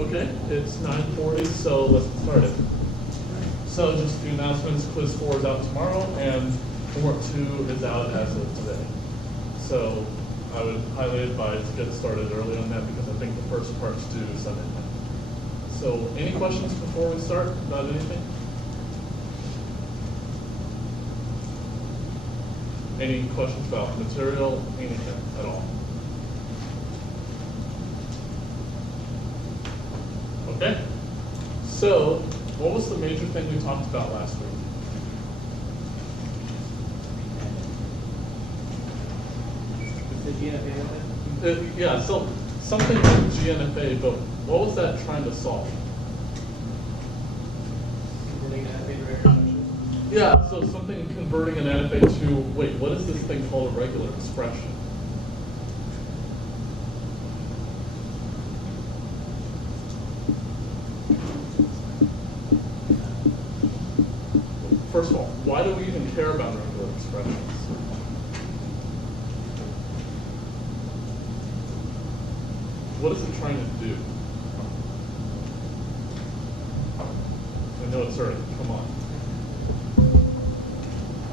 Okay, it's 9:40, so let's get started. So just a few announcements. Quiz 4 is out tomorrow, and homework 2 is out as of today. So I would highly advise to get started early on that because I think the first part's due Sunday night. So any questions before we start about anything? Any questions about material, anything at all? Okay, so what was the major thing we talked about last week? The GNFA? Yeah, so something with GNFA, but what was that trying to solve? Converting NFA to regular expression? Yeah, so something converting an NFA to, wait, what is this thing called a regular expression? First of all, why do we even care about regular expressions? What is it trying to do? I know it's early, come on.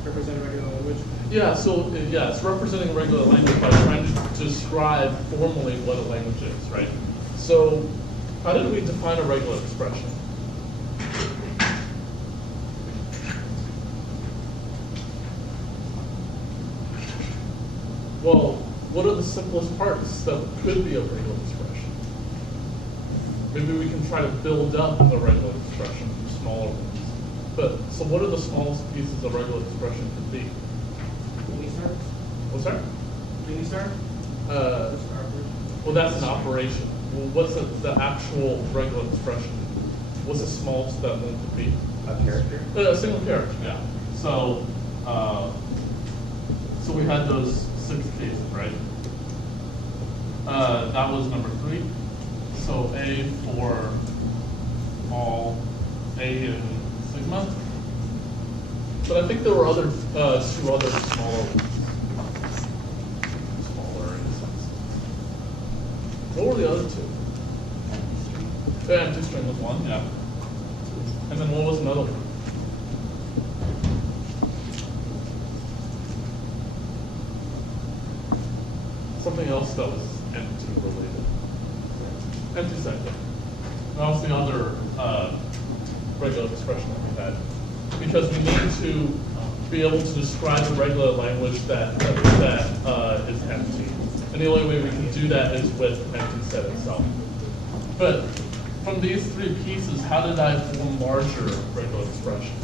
Represent regular language? Yeah, so yeah, it's representing regular language by trying to describe formally what a language is, right? So how did we define a regular expression? Well, what are the simplest parts that could be a regular expression? Maybe we can try to build up a regular expression from smaller ones. But, so what are the smallest pieces a regular expression could be? Mini star? What's that? Mini star? Well, that's an operation. Well, what's the actual regular expression? What's the smallest that one could be? A character? A single character, yeah. So, so we had those 6 cases, right? That was number 3. So A for all A in sigma. But I think there were other 2 other smaller ones. Smaller in a sense. What were the other 2? The empty string was 1, yeah. And then what was another one? Something else that was empty related. Empty set, yeah. That was the other regular expression that we had. Because we need to be able to describe a regular language that is empty. And the only way we can do that is with empty set itself. But from these 3 pieces, how did I form larger regular expressions?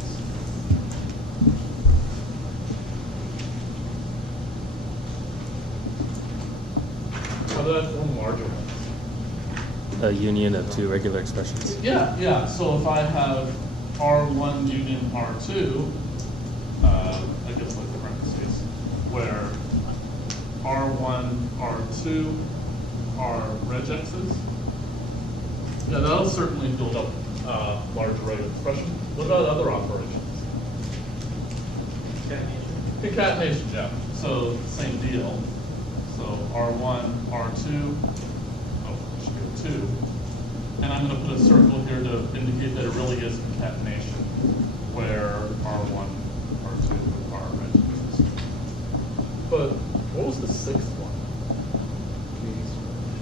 How did I form larger ones? A union of 2 regular expressions. Yeah, yeah. So if I have R1 union R2, I guess like parentheses, where R1, R2 are regexes, yeah, that'll certainly build up larger regular expression. What about other operations? Concatenation? Concatenation, yeah. So same deal. So R1, R2, oh, it should be 2. And I'm going to put a circle here to indicate that it really is concatenation, where R1, R2 are regexes. But what was the 6th one?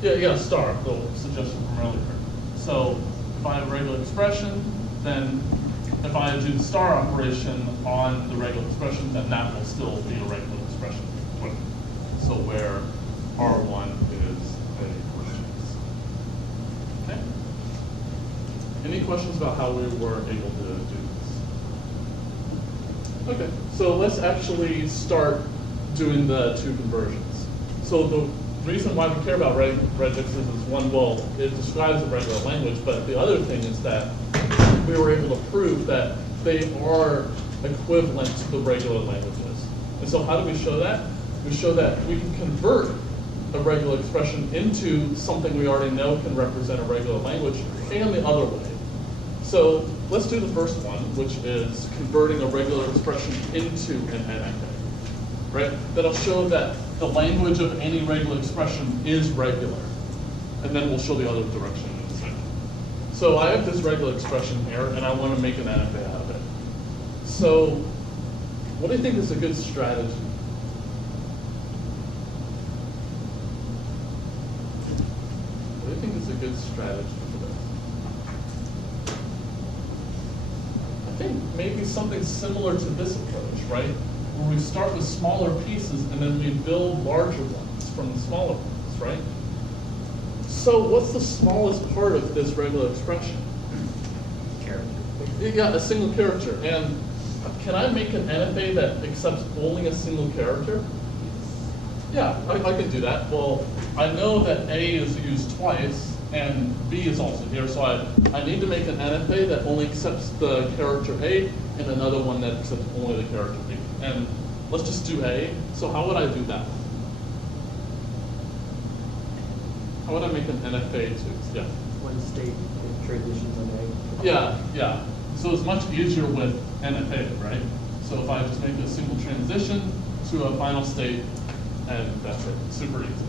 Yeah, star, the suggestion from earlier. So if I have a regular expression, then if I do the star operation on the regular expression, then that will still be a regular expression. So where R1 is a regex. Okay? Any questions about how we were able to do this? Okay, so let's actually start doing the 2 conversions. So the reason why we care about regexes is one, well, it describes a regular language, but the other thing is that we were able to prove that they are equivalent to the regular languages. And so how do we show that? We show that we can convert a regular expression into something we already know can represent a regular language, and the other way. So let's do the first one, which is converting a regular expression into an NFA. Right? That'll show that the language of any regular expression is regular. And then we'll show the other direction in a second. So I have this regular expression here, and I want to make an NFA out of it. So what do you think is a good strategy? What do you think is a good strategy for this? I think maybe something similar to this approach, right? Where we start with smaller pieces and then we build larger ones from the smaller ones, right? So what's the smallest part of this regular expression? Character. Yeah, a single character. And can I make an NFA that accepts only a single character? Yeah, I can do that. Well, I know that A is used twice, and B is also here, so I need to make an NFA that only accepts the character A, and another one that accepts only the character B. And let's just do A. So how would I do that? How would I make an NFA to, yeah? One state transitions on A. Yeah. So it's much easier with NFA, right? So if I just make a single transition to a final state, and that's it, super easy.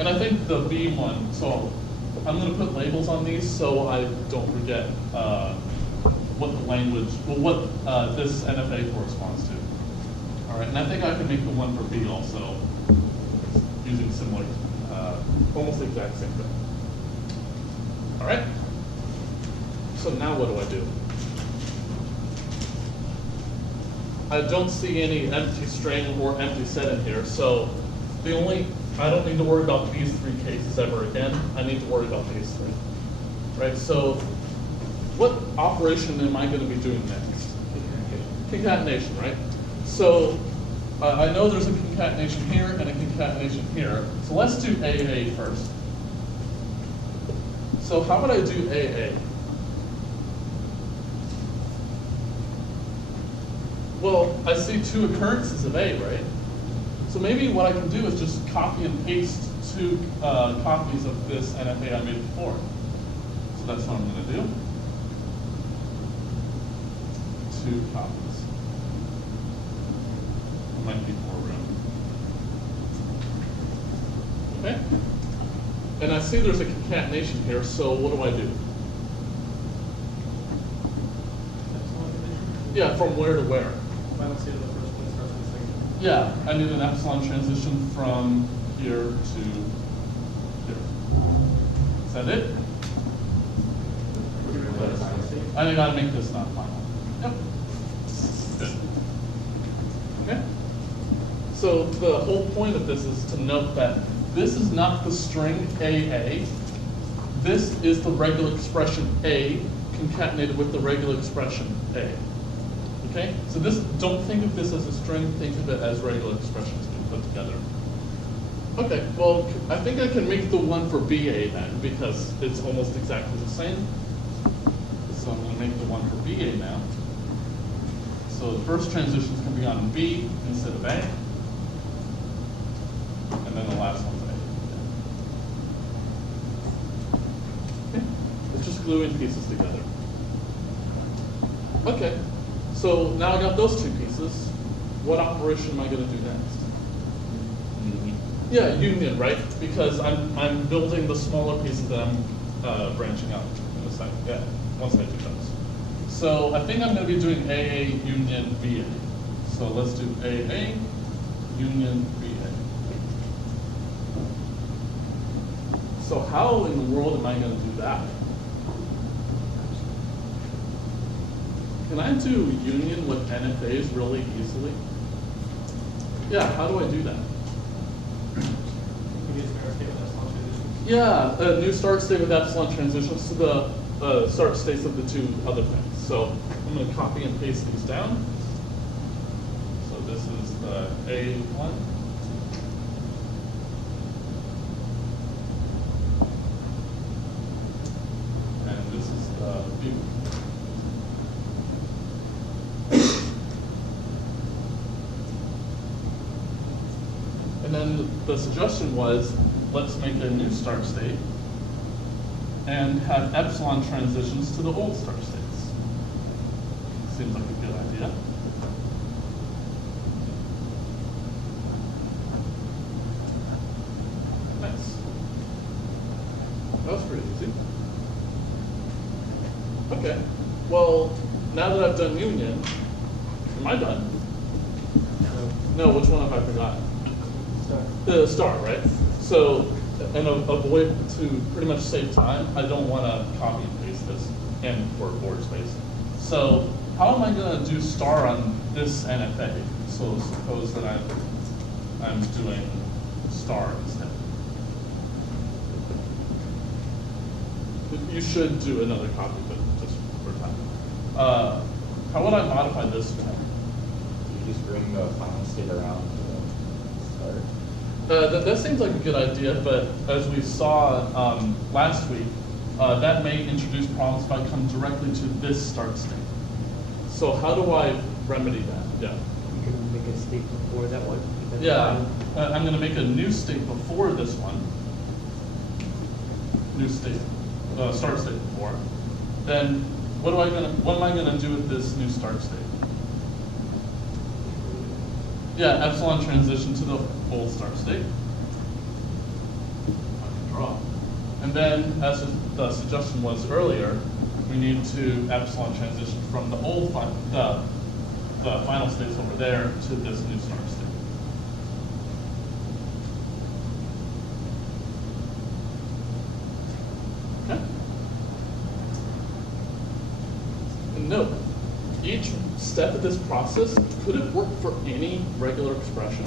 And I think the B one, so I'm gonna put labels on these so I don't forget what the language, well, what this NFA corresponds to. All right, and I think I can make the one for B also using similar, almost the exact same thing. All right, so now what do I do? I don't see any empty string or empty set in here, so I don't need to worry about these three cases ever again. I need to worry about these three, right? So what operation am I going to be doing next? Concatenation, right? So I know there's a concatenation here and a concatenation here. So let's do AA first. So how would I do AA? Well, I see two occurrences of A, right? So maybe what I can do is just copy and paste two copies of this NFA I made before. So that's what I'm going to do. Two copies. There might be more room. Okay? And I see there's a concatenation here, so what do I do? Yeah, from where to where? Final state of the first one starts with the second. Yeah, I need an epsilon transition from here to here. Is that it? I think I'll make this not final. Yep. Good. Okay. So the whole point of this is to note that this is not the string AA. This is the regular expression A concatenated with the regular expression A. Okay? So this, don't think of this as a string, think of it as regular expressions being put together. Okay, well, I think I can make the one for BA then, because it's almost exactly the same. So I'm going to make the one for BA now. So the first transitions can be on B instead of A. And then the last one's A. Okay. It's just gluing pieces together. Okay. So now I got those two pieces. What operation am I going to do next? Yeah, union, right? Because I'm building the smaller pieces that I'm branching out in a second. Yeah, once I do those. So I think I'm going to be doing AA union BA. So let's do AA union BA. So how in the world am I going to do that? Can I do union with NFAs really easily? Yeah, how do I do that? You just start state with epsilon transitions. Yeah, a new start state with epsilon transitions to the start states of the two other things. So I'm going to copy and paste these down. So this is the A1. And this is the B1. And then the suggestion was, let's make a new start state and have epsilon transitions to the old start states. Seems like a good idea. Nice. That was pretty easy. Okay. Well, now that I've done union, am I done? No, which one have I forgotten? Start. The star, right? So, and avoid to pretty much save time, I don't want to copy and paste this in for board space. So, how am I going to do star on this NFA? So suppose that I'm doing star instead. You should do another copy, but just for time. How would I modify this one? You just bring the final state around to the start. That seems like a good idea, but as we saw last week, that may introduce problems if I come directly to this start state. So how do I remedy that? Yeah. You can make a state before that one. That's Yeah, fine. I'm going to make a new state before this one. New state, start state before. Then what am I going to do with this new start state? Yeah, epsilon transition to the old start state. I can draw. And then, as the suggestion was earlier, we need to epsilon transition from the old the final states over there to this new start state. Okay. And note, each step of this process could have worked for any regular expression.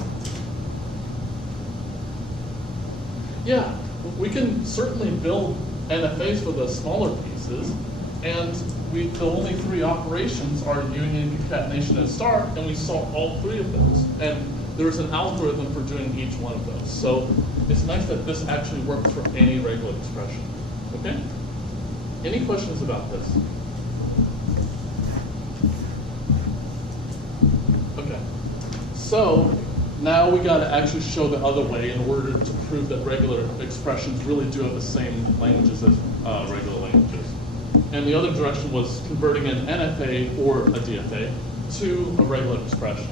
Yeah, we can certainly build NFAs for the smaller pieces, and the only three operations are union, concatenation, and start, and we saw all three of those. And there's an algorithm for doing each one of those. So it's nice that this actually works for any regular expression. Okay? Any questions about this? Okay. So now we got to actually show the other way in order to prove that regular expressions really do have the same languages as regular languages. And the other direction was converting an NFA or a DFA to a regular expression.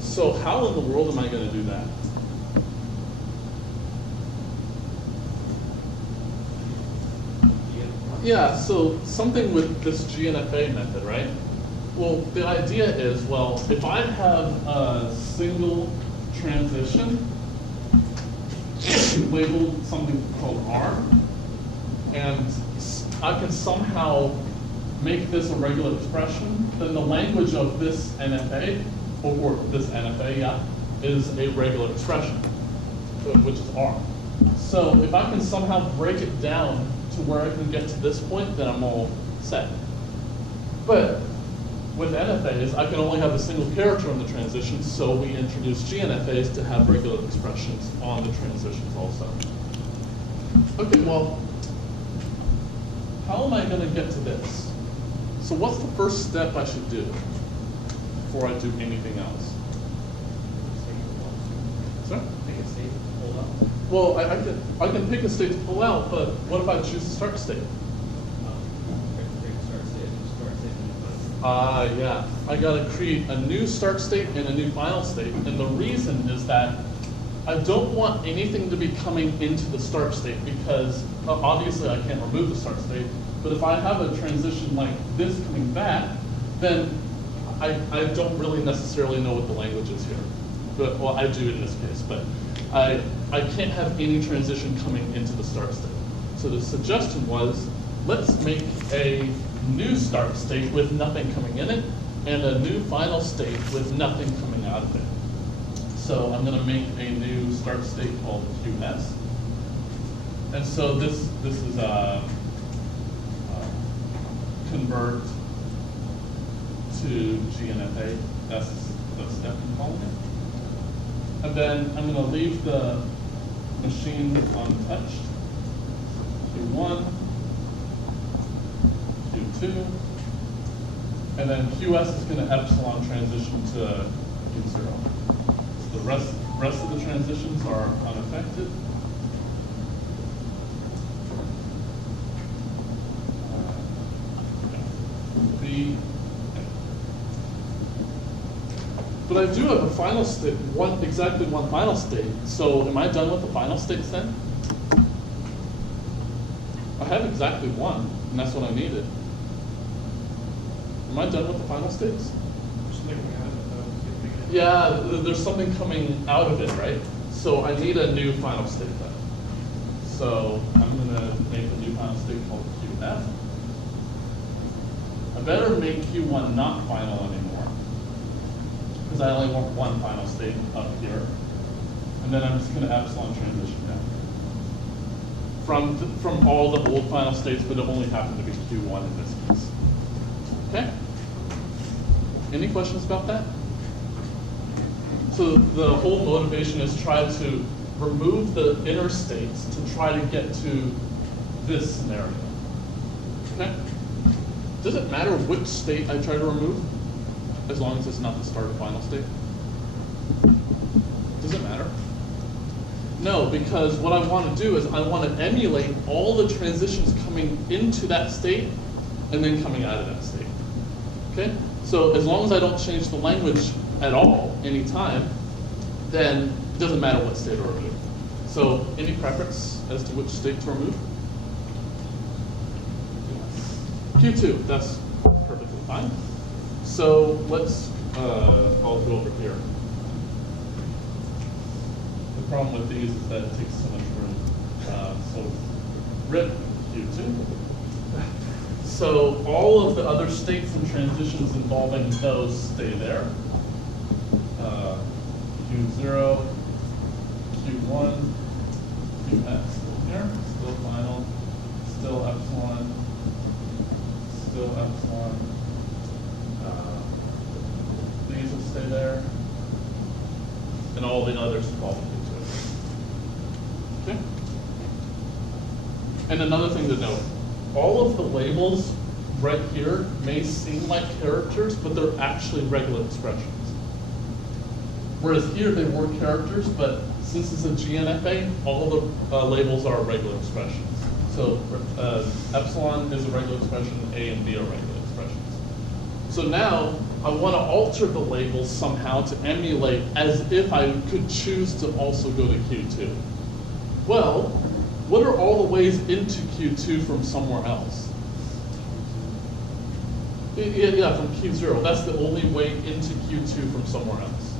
So how in the world am I going to do that? Yeah, so something with this GNFA method, right? Well, the idea is, well, if I have a single transition labeled something called R, and I can somehow make this a regular expression, then the language of this NFA, or this NFA, yeah, is a regular expression, which is R. So if I can somehow break it down to where I can get to this point, then I'm all set. But with NFAs, I can only have a single character in the transition, so we introduce GNFAs to have regular expressions on the transitions also. Okay, well, how am I going to get to this? So what's the first step I should do before I do anything else? Sorry? Pick a state, hold up. Well, I can pick a state to pull out, but what if I choose the start state? Yeah. I got to create a new start state and a new final state. And the reason is that I don't want anything to be coming into the start state because obviously I can't remove the start state. But if I have a transition like this coming back, then I don't really necessarily know what the language is here. But, well, I do in this case, but I can't have any transition coming into the start state. So the suggestion was, let's make a new start state with nothing coming in it, and a new final state with nothing coming out of it. So I'm going to make a new start state called QS. And so this is a convert to GNFA. That's the step I'm calling it. And then I'm going to leave the machine untouched. Q1. Q2, and then QS is going to epsilon transition to Q0. So the rest of the transitions are unaffected. B. But I do have a final state, exactly one final state. So am I done with the final states then? I have exactly one, and that's what I needed. Am I done with the final states? Just looking at it, though. Yeah, there's something coming out of it, right? So I need a new final state then. So I'm gonna make a new final state called QF. I better make Q1 not final anymore, because I only want one final state up here. And then I'm just gonna epsilon transition down. From all the old final states, but it only happened to be Q1 in this case. Okay? Any questions about that? So the whole motivation is try to remove the inner states to try to get to this scenario. Okay? Does it matter which state I try to remove? As long as it's not the start of final state? Does it matter? No, because what I want to do is I want to emulate all the transitions coming into that state and then coming out of that state. Okay? So as long as I don't change the language at all, anytime, then it doesn't matter what state I remove. So any preference as to which state to remove? Q2, that's perfectly fine. So let's, I'll go over here. The problem with these is that it takes so much room. So rip Q2. So all of the other states and transitions involving those stay there. Q0, Q1, Qx still here, still final, still epsilon, still epsilon. These will stay there, and all the others involving Q2. Okay? And another thing to note, all of the labels right here may seem like characters, but they're actually regular expressions. Whereas here they were characters, but since it's a GNFA, all the labels are regular expressions. So epsilon is a regular expression, A and B are regular expressions. So now I want to alter the labels somehow to emulate as if I could choose to also go to Q2. Well, what are all the ways into Q2 from somewhere else? Yeah, from Q0. That's the only way into Q2 from somewhere else.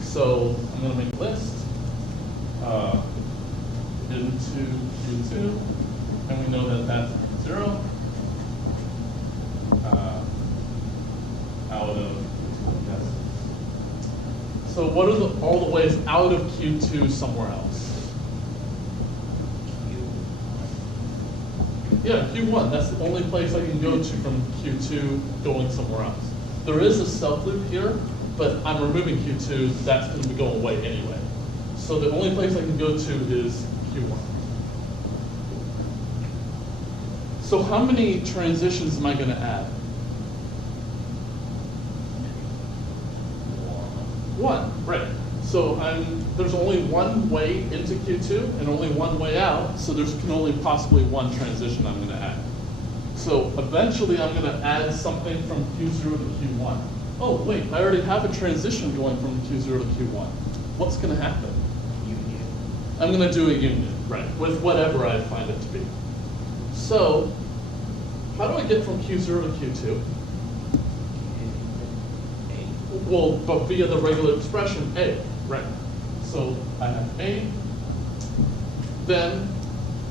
So I'm going to make a list into Q2, and we know that that's Q0 out of Q2. So what are all the ways out of Q2 somewhere else? Yeah, Q1, that's the only place I can go to from Q2 going somewhere else. There is a self loop here, but I'm removing Q2, that's going to be going away anyway. So the only place I can go to is Q1. So how many transitions am I going to add? One, right. So there's only one way into Q2 and only one way out, so there's can only possibly one transition I'm going to add. So eventually I'm going to add something from Q0 to Q1. Oh, wait, I already have a transition going from Q0 to Q1. What's going to happen? Union. I'm going to do a union, right, with whatever I find it to be. So how do I get from Q0 to Q2? Well, but via the regular expression A, right? So I have A. Then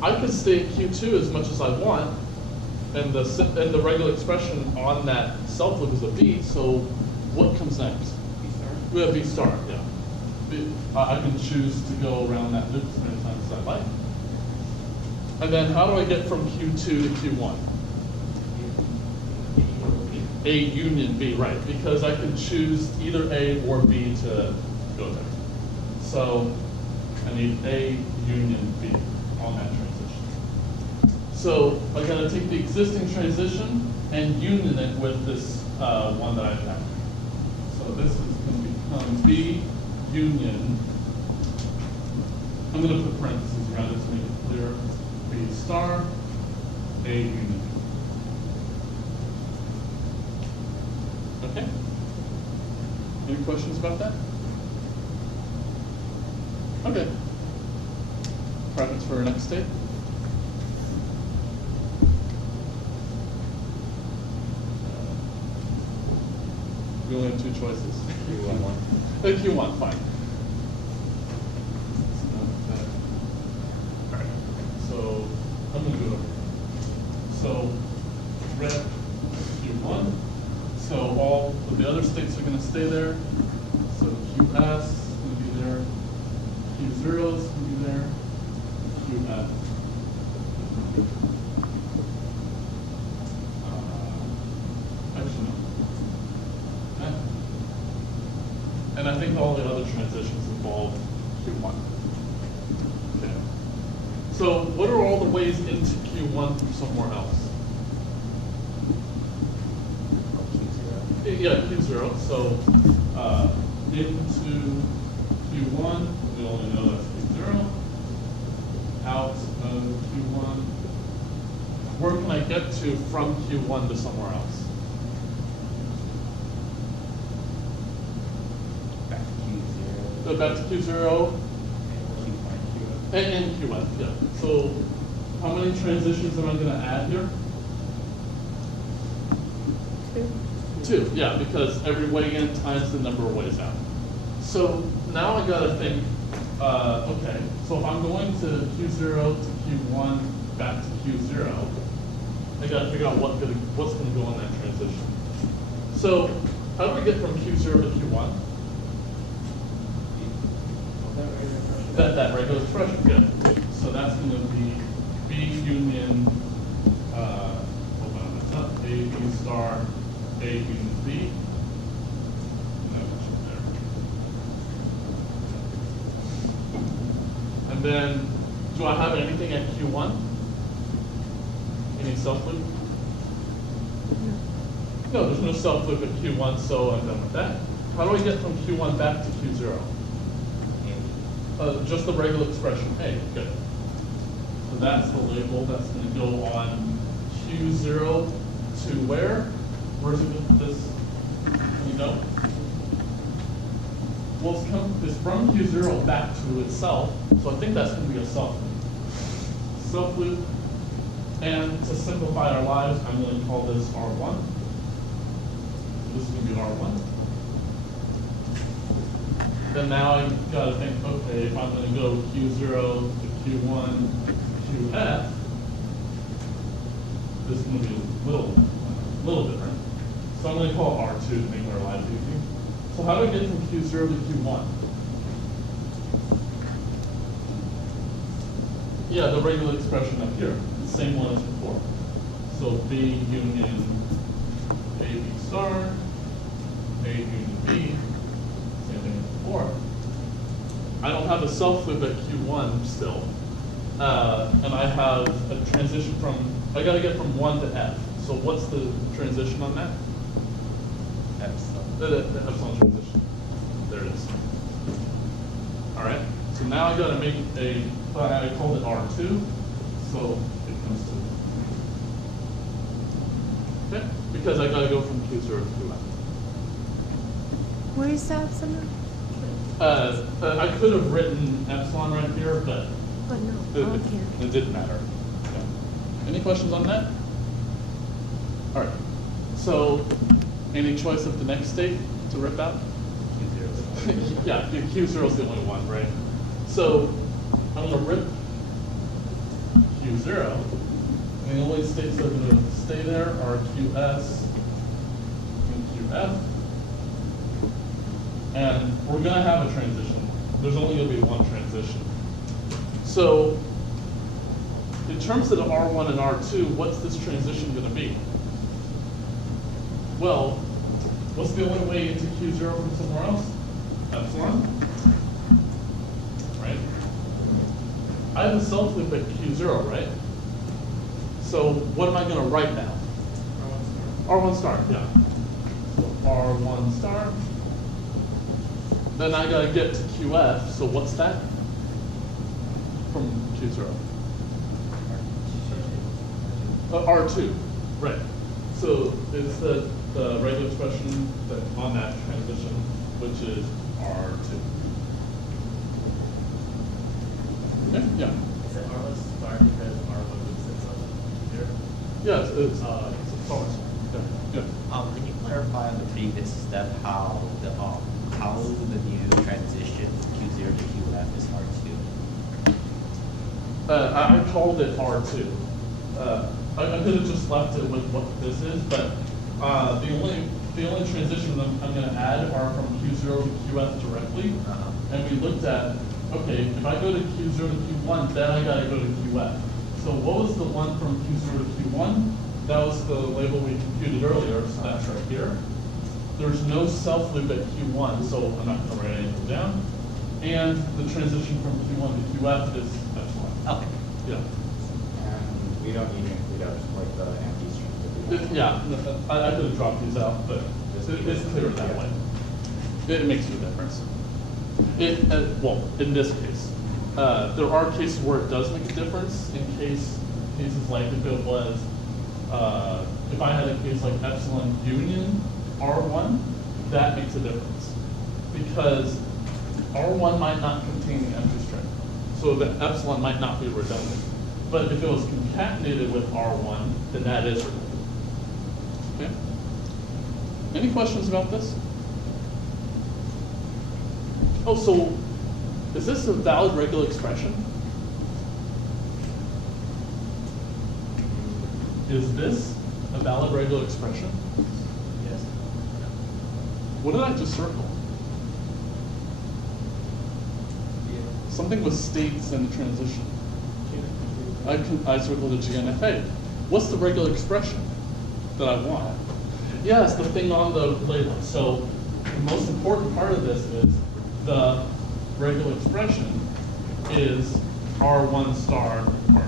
I could stay at Q2 as much as I want, and the regular expression on that self loop is a B. So what comes next? B star. We have B star, yeah. I can choose to go around that loop as many times as I like. And then how do I get from Q2 to Q1? A union B, right, because I can choose either A or B to go there. So I need A union B on that transition. So I gotta take the existing transition and union it with this one that I've had. So this is gonna become B union. I'm gonna put parentheses around it to make it clear. B star, A union. Okay. Any questions about that? Okay. Preference for our next state? we only have two choices? Q1. Q1, fine. Alright, so I'm gonna go over here. So rep Q1, so all of the other states are gonna stay there. So QS is gonna be there, Q0 is gonna be there, QF. Actually, no. F. And I think all the other transitions involve Q1. Okay. So what are all the ways into Q1 from somewhere else? Yeah, Q0. So into Q1, we only know that's Q0. Out of Q1. Where can I get to from Q1 to somewhere else? Back to Q0. Back to Q0 Q1, and Q1, yeah. So how many transitions am I going to add here? Two, yeah, because every way in times the number of ways out. So now I got to think, okay, so if I'm going to Q0 to Q1 back to Q0, I got to figure out what's going to go on that transition. So how do we get from Q0 to Q1? That regular expression, good. So that's going to be B union, hold on, that's up, A, B star, A union B. And then, do I have anything at Q1? Any self-loop? No, there's no self-loop at Q1, so I'm done with that. How do I get from Q1 back to Q0? Just the regular expression A, good. So that's the label that's going to go on Q0 to where? Where's it this, you know? Well, it's from Q0 back to itself, so I think that's going to be a self-loop. Self-loop, and to simplify our lives, I'm going to call this R1. This is going to be R1. Then now I got to think, okay, if I'm going to go Q0 to Q1 to QF, this is going to be a little different. So I'm going to call it R2 to make our lives easy. So how do I get from Q0 to Q1? Yeah, the regular expression up here, the same one as before. So B union A, B star, A union B, same thing as before. I don't have a self-loop at Q1 still. And I have a transition from, I got to get from 1 to F. So what's the transition on that? The epsilon transition. There it is. All right. So now I got to make I called it R2. So it comes to, okay, because I got to go from Q0 to QF. Where is the epsilon? I could have written epsilon right here, but no. it didn't matter. Okay. Any questions on that? All right. So, any choice of the next state to rip out? Q0. Yeah, Q0 is the only one, right? So, I'm going to rip Q0, and the only states that are going to stay there are QS and QF. And we're going to have a transition. There's only going to be one transition. So, in terms of the R1 and R2, what's this transition going to be? Well, what's the only way into Q0 from somewhere else? Epsilon, right? I have a self-loop at Q0, right? So what am I going to write now? R1 star, yeah. So R1 star. Then I got to get to QF, so what's that? From Q0. R2, right. So it's the regular expression that on that transition, which is R2. Okay, yeah. Is it R1 star because R1 sits on here? Yeah, it's a false. Yeah, yeah. Can you clarify on the previous step how the new transition Q0 to QF is R2? I called it R2. I could have just left it with what this is, but the only transitions I'm going to add are from Q0 to QF directly. And we looked at, okay, if I go to Q0 to Q1, then I got to go to QF. So what was the one from Q0 to Q1? That was the label we computed earlier, so that's right here. There's no self loop at Q1, so I'm not going to write anything down. And the transition from Q1 to QF is epsilon. Okay. Yeah. And we don't need to include out like the empty strings. Yeah, I could have dropped these out, but it's clearer that way. It makes no difference. Well, in this case, there are cases where it does make a difference. In cases like if it was, if I had a case like epsilon union R1, that makes a difference because R1 might not contain the empty string, so the epsilon might not be redundant. But if it was concatenated with R1, then that is redundant. Okay. Any questions about this? Oh, so is this a valid regular expression? Is this a valid regular expression? Yes. What did I just circle? Something with states and transition. I circled a GNFA. What's the regular expression that I want? Yes, the thing on the label. So the most important part of this is the regular expression is R1 star R2.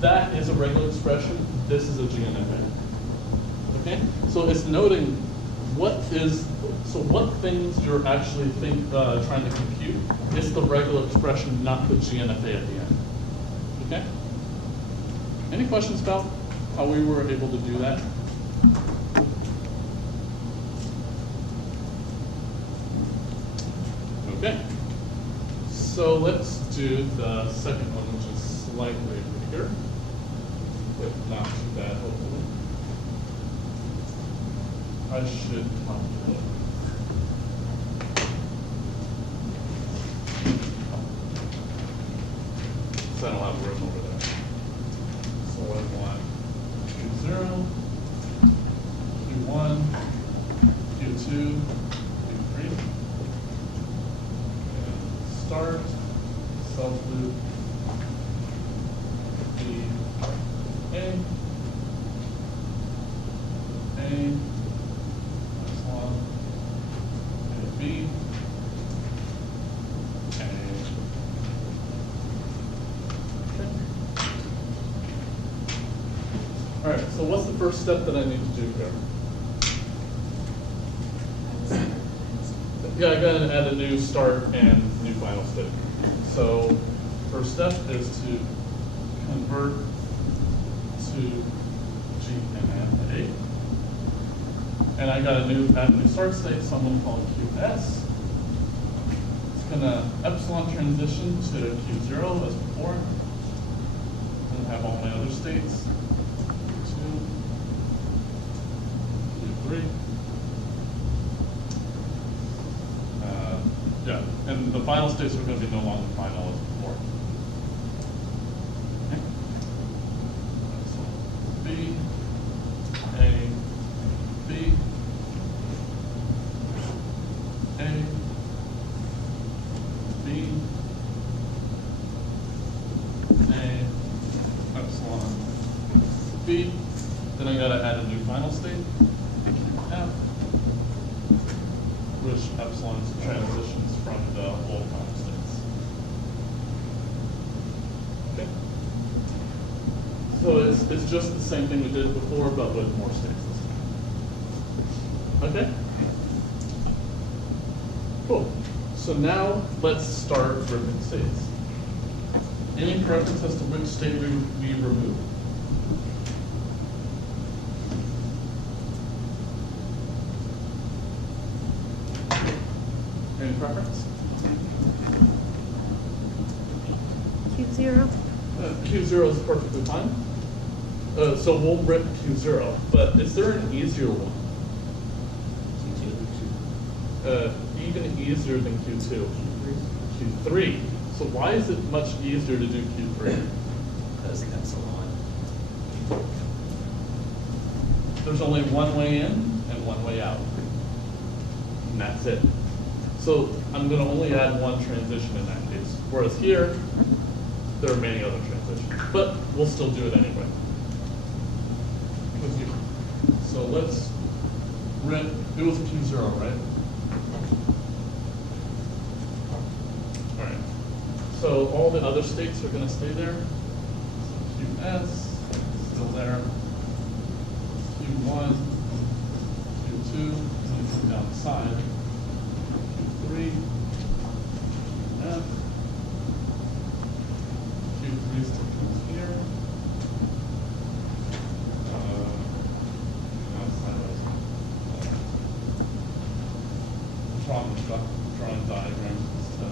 That is a regular expression. This is a GNFA. Okay? So it's noting what things you're actually trying to compute. It's the regular expression, not the GNFA at the end. Okay? Any questions about how we were able to do that? Okay. So let's do the second one, which is slightly bigger, but not too bad, hopefully. I should calculate. So I don't have room over there. So I want Q0, Q1, Q2, Q3. And start, self loop, B, A, epsilon, B, A. All right, so what's the first step that I need to do here? Yeah, I gotta add a new start and new final state. So first step is to convert to GNFA. And I got add a new start state, so I'm gonna call it QS. It's gonna epsilon transition to Q0 as before. And have all my other states. Q3. Yeah, and the final states are going to be no longer final as before. Okay. So B, A, B, A, B, A, epsilon, B. Then I got to add a new final state, F, which epsilon transitions from the old final states. Okay. So it's just the same thing we did before, but with more states this time. Okay? Cool. So now let's start ripping states. Any preference as to which state we remove? Any preference? Q0. Q0 is perfectly fine. So we'll rip Q0, but is there an easier one? even easier than Q2. Q3. So why is it much easier to do Q3? Because epsilon. There's only one way in and one way out. And that's it. So I'm going to only add one transition in that case. Whereas here, there are many other transitions. But we'll still do it anyway. So let's, it was Q0, right? All right. So all the other states are going to stay there. So QS, still there. Q1, Q2, and come down the side. Q3, F. Q3 still comes here. The problem with drawing diagrams is to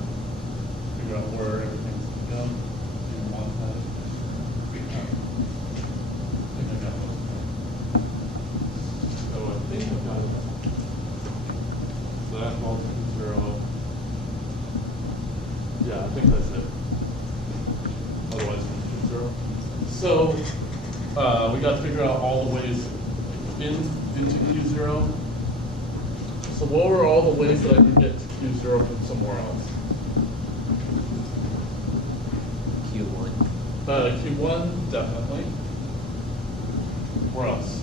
figure out where everything's going to go. You don't want that. I think I got most of it. So I think I got it. So that falls to 0. Yeah, I think that's it. Otherwise, it's 0. So we got to figure out all the ways into Q0. So what were all the ways that I could get to Q0 from somewhere else? Q1. Q1, definitely. Where else?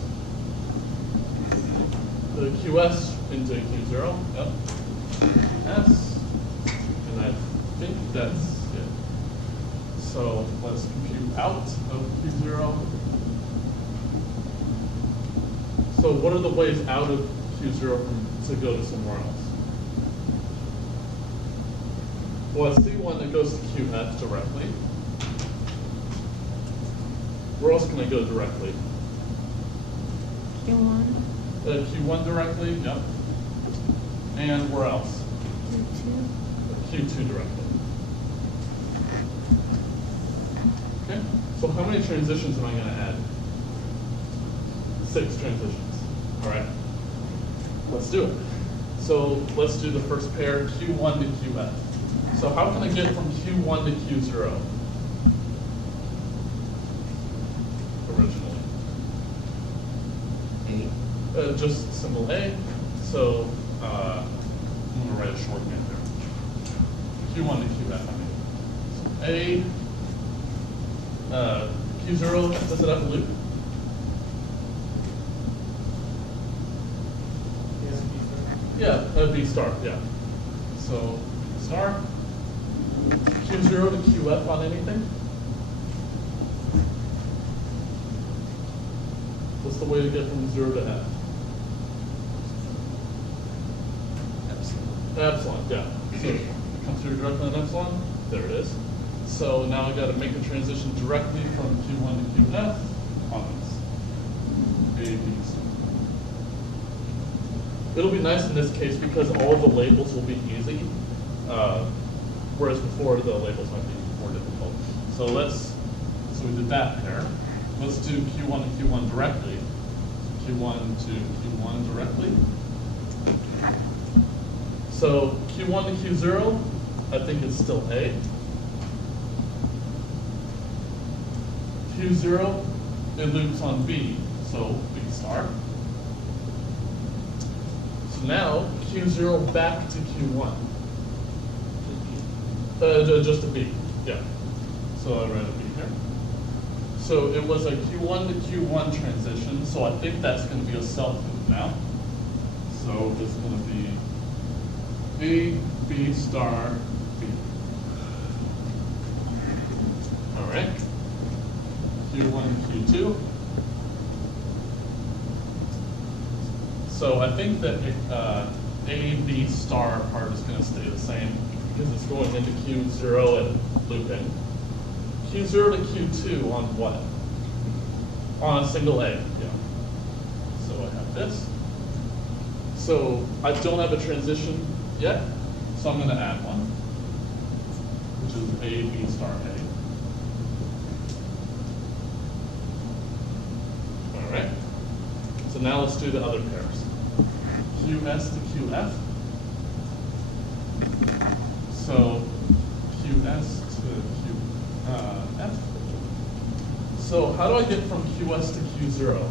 The QS into Q0, yep. S, and I think that's it. So let's compute out of Q0. So what are the ways out of Q0 to go to somewhere else? Well, I see one that goes to QF directly. Where else can I go directly? Q1, Q1 directly, yep. And where else? Q2, Q2 directly. Okay, so how many transitions am I going to add? 6 transitions. All right, let's do it. So let's do the first pair, Q1 to QF. So how can I get from Q1 to Q0? Originally. A. Just symbol A. So I'm going to write a shorthand there. Q1 to QF, I mean. So A, Q0, does it have a loop? Yeah, B star, yeah. So star, Q0 to QF on anything? What's the way to get from 0 to F? Epsilon. Epsilon, yeah. So it comes through directly on epsilon. There it is. So now I got to make a transition directly from Q1 to QF on this. A, B, C. It'll be nice in this case because all the labels will be easy, whereas before the labels might be more difficult. So so we did that pair. Let's do Q1 to Q1 directly. Q1 to Q1 directly. So Q1 to Q0, I think it's still A. Q0, it loops on B, so B star. So now Q0 back to Q1. Just a B, yeah. So I write a B here. So it was a Q1 to Q1 transition, so I think that's going to be a self-loop now. So it's going to be A, B star, B. All right. Q1, Q2. So I think that A, B star part is going to stay the same because it's going into Q0 and looping. Q0 to Q2 on what? On a single A, yeah. So I have this. So I don't have a transition yet, so I'm going to add one, which is A, B star A. All right. So now let's do the other pairs. QS to QF. So QS to QF. So how do I get from QS to Q0?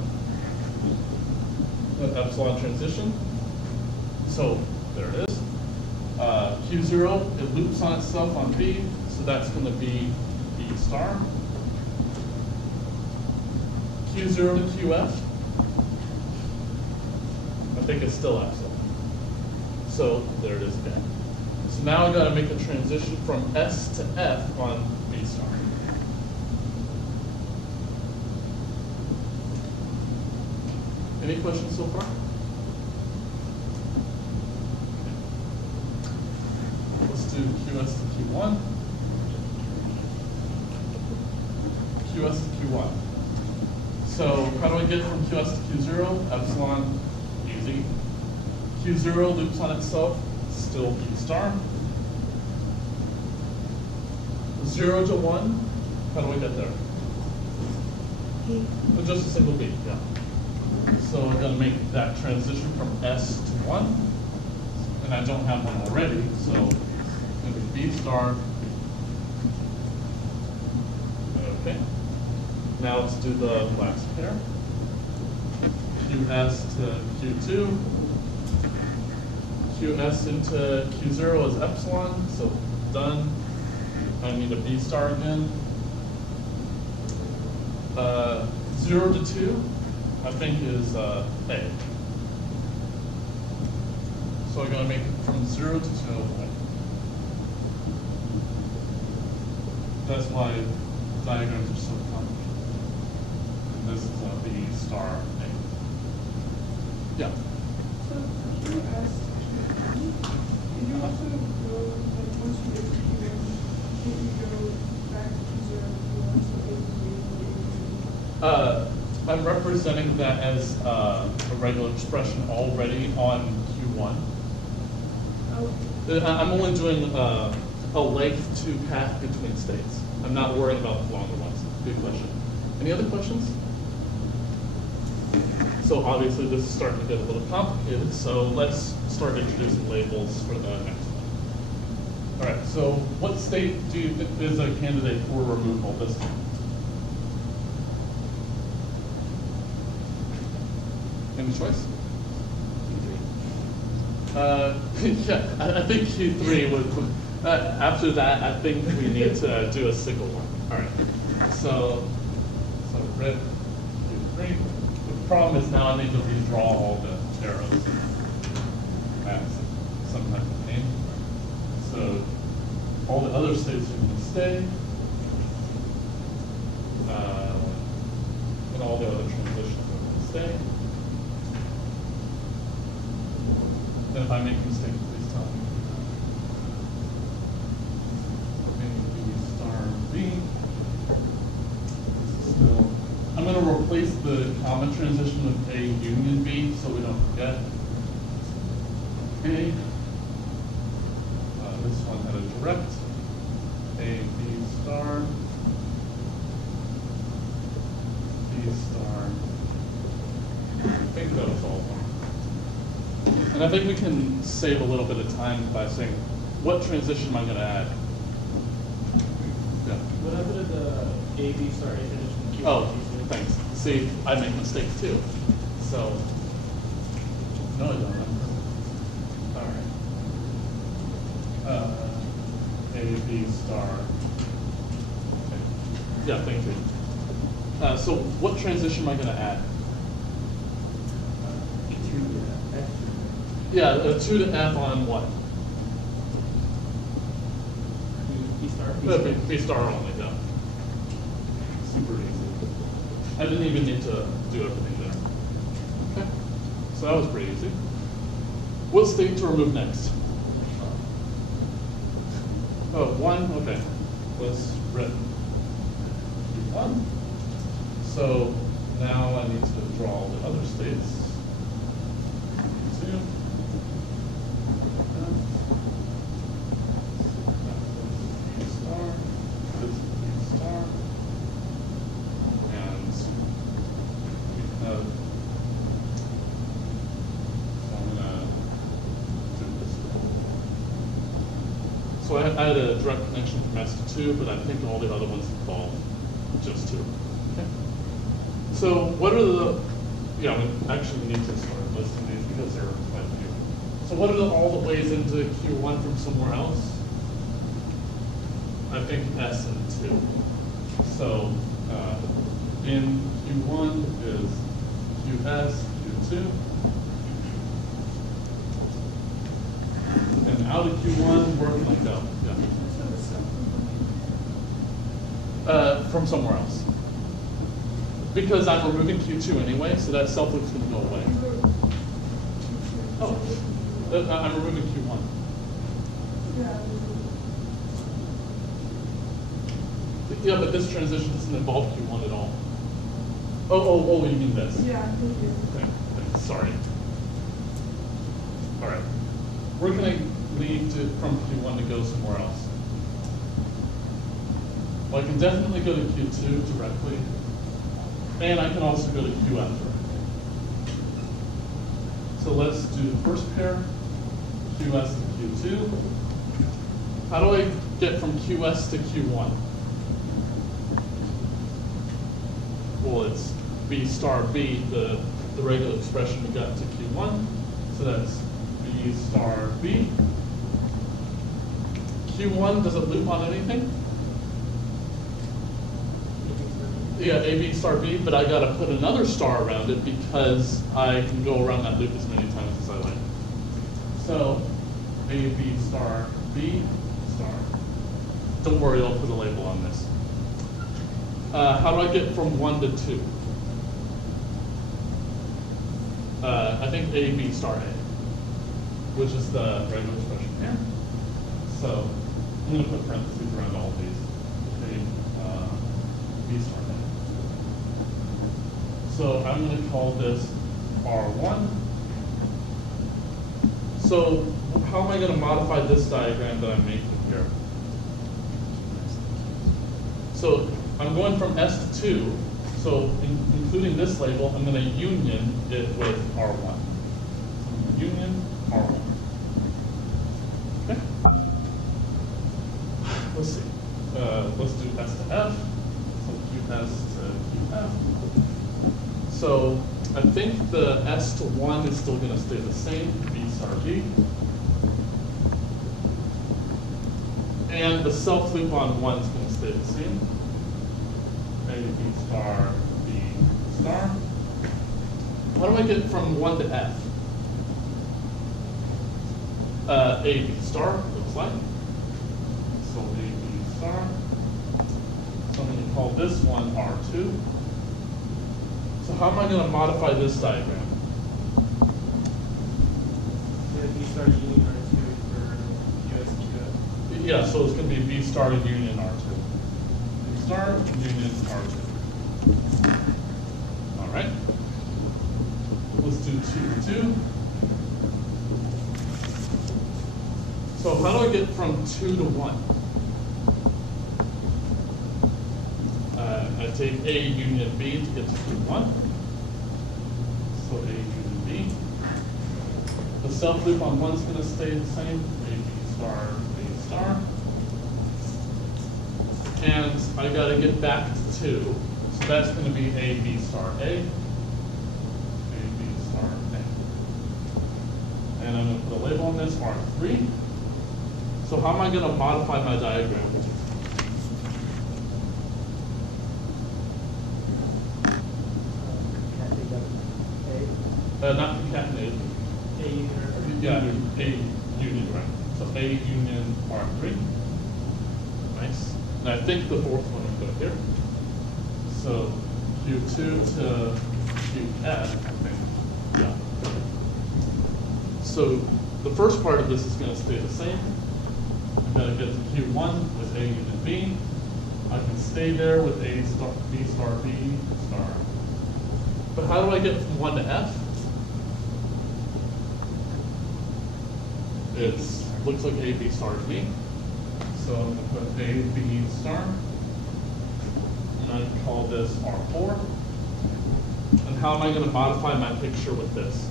An epsilon transition. So there it is. Q0, it loops on itself on B, so that's going to be B star. Q0 to QF, I think it's still epsilon. So there it is again. So now I've got to make a transition from S to F on B star. Any questions so far? Let's do QS to Q1. QS to Q1. So how do I get from QS to Q0? Epsilon, easy. Q0 loops on itself, still B star. 0 to 1, how do I get there? B. Oh, just a single B, yeah. So I'm going to make that transition from S to 1. And I don't have one already, so it's going to be B star. Okay. Now let's do the last pair. QS to Q2. QS into Q0 is epsilon, so done. I need a B star again. 0 to 2, I think is A. So I'm going to make it from 0 to 2. That's why diagrams are so complicated. And this is a B star A. Yeah. So QS, can you also go, like, once you get to Q1, can you go back to Q0 and Q1, so A to B and A to B? I'm representing that as a regular expression already on Q1. Oh, I'm only doing a length to path between states. I'm not worrying about the longer ones. Good question. Any other questions? So obviously this is starting to get a little complicated, so let's start introducing labels for the next one. All right, so what state do you think is a candidate for removal this time? Any choice? Yeah, I think Q3 would, after that, I think we need to do a single one. All right, so red, Q3. The problem is now I need to redraw all the arrows. That's some type of pain. So all the other states are going to stay. And all the other transitions are going to stay. And if I make a mistake, please tell me. Maybe B star B. This is still. I'm going to replace the common transition with A union B so we don't forget. Okay. This one had a direct. A B star. B star. I think that was all of them. And I think we can save a little bit of time by saying, what transition am I going to add? Yeah. What happened to the A, B star, A transition, Q? Oh, thanks. See, I make mistakes too. So, no, I don't. All right. A, B star. Okay. Yeah, thank you. So, what transition am I going to add? Yeah, 2 to F on what? B star. B star only, yeah. Super easy. I didn't even need to do everything there. Okay, so that was pretty easy. What state to remove next? Oh, 1, okay. Was red. 1. So now I need to draw all the other states. 2. I direct connection from S to 2, but I think all the other ones involve just 2. Okay. So what are the, yeah, actually we need to start listing these because there are quite a few. So what are all the ways into Q1 from somewhere else? I think S and 2. So in Q1 is QS, Q2. And out of Q1, where can I go? Yeah. From somewhere else. Because I'm removing Q2 anyway, so that self loop's going to go away. Oh, I'm removing Q1. Yeah, but this transition doesn't involve Q1 at all. Oh, you mean this? Yeah, thank you. Okay, sorry. All right. Where can I leave from Q1 to go somewhere else? Well, I can definitely go to Q2 directly, and I can also go to QF directly. So let's do the first pair, QS to Q2. How do I get from QS to Q1? Well, it's B star B, the regular expression we got to Q1. So that's B star B. Q1, does it loop on anything? Yeah, AB star B, but I gotta put another star around it because I can go around that loop as many times as I like. So AB star B star. Don't worry, I'll put a label on this. How do I get from 1 to 2? I think AB star A, which is the regular expression here. So I'm going to put parentheses around all of these. B star A. So I'm going to call this R1. So how am I going to modify this diagram that I'm making here? So I'm going from S to 2, so including this label, I'm going to union it with R1. Union R1. Okay. Let's see. Let's do S to F. So QS to QF. So I think the S to 1 is still going to stay the same, B star B. And the self loop on 1 is going to stay the same. A, B star, B star. How do I get from 1 to F? A, B star, looks like. So A, B star. So I'm going to call this one R2. So how am I going to modify this diagram? B star union R2 for QS QF. Yeah, so it's going to be B star union R2. B star union R2. All right. Let's do 2 to 2. So how do I get from 2 to 1? I take A union B to get to Q1. So A union B. The self loop on 1 is going to stay the same. A, B star, B star. And I got to get back to 2. So that's going to be A, B star A. A, B star A. And I'm going to put a label on this, R3. So how am I going to modify my diagram? Not concatenated. A union R2. Yeah, A union, right? So A union R3. Nice. And I think the fourth one will go here. So Q2 to QF, I think. Yeah. So the first part of this is going to stay the same. I'm going to get to Q1 with A union B. I can stay there with A star, B star, B star. But how do I get from 1 to F? It looks like A, B star to me. So I'm going to put A, B star. And I can call this R4. And how am I going to modify my picture with this?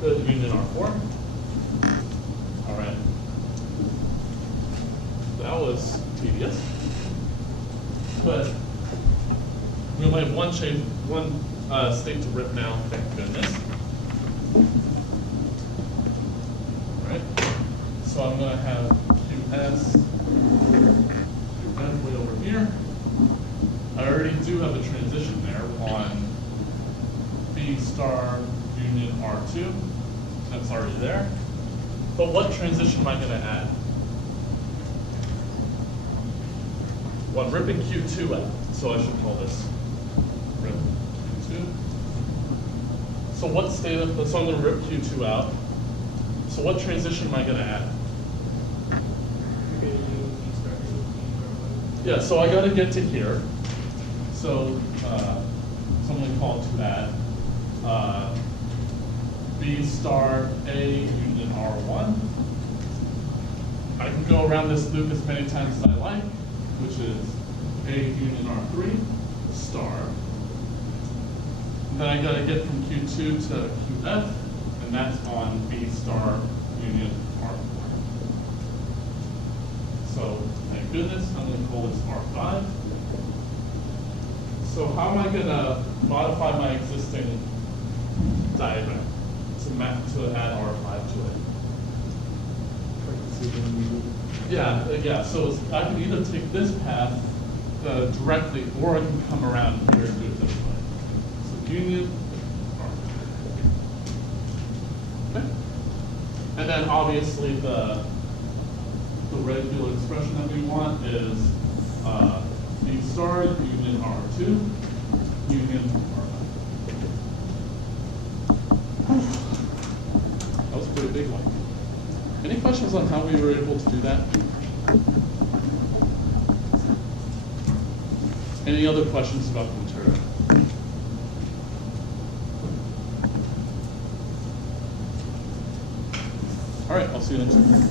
The union R4. All right. that was tedious. But we only have one state to rip now, thank goodness. All right. So I'm going to have QS way over here. I already do have a transition there on B star union R2. That's already there. But what transition am I going to add? Well, I'm ripping Q2 out, so I should call this rip Q2. So what state of, so I'm going to rip Q2 out. So what transition am I going to add? You're gonna do B star A, B star Yeah, so I got to get to here. So I'm going to call it to add B star A union R1. I can go around this loop as many times as I like, which is A union R3 star. And then I got to get from Q2 to QF, and that's on B star union R4. So thank goodness, I'm going to call this R5. So how am I going to modify my existing diagram to add R5 to it? Yeah. So I can either take this path directly, or I can come around here and do it this way. So union, okay. And then obviously the regular expression that we want is B star union R2 union R5. That was a pretty big one. Any questions on how we were able to do that? Any other questions about the material? All right, I'll see you next time.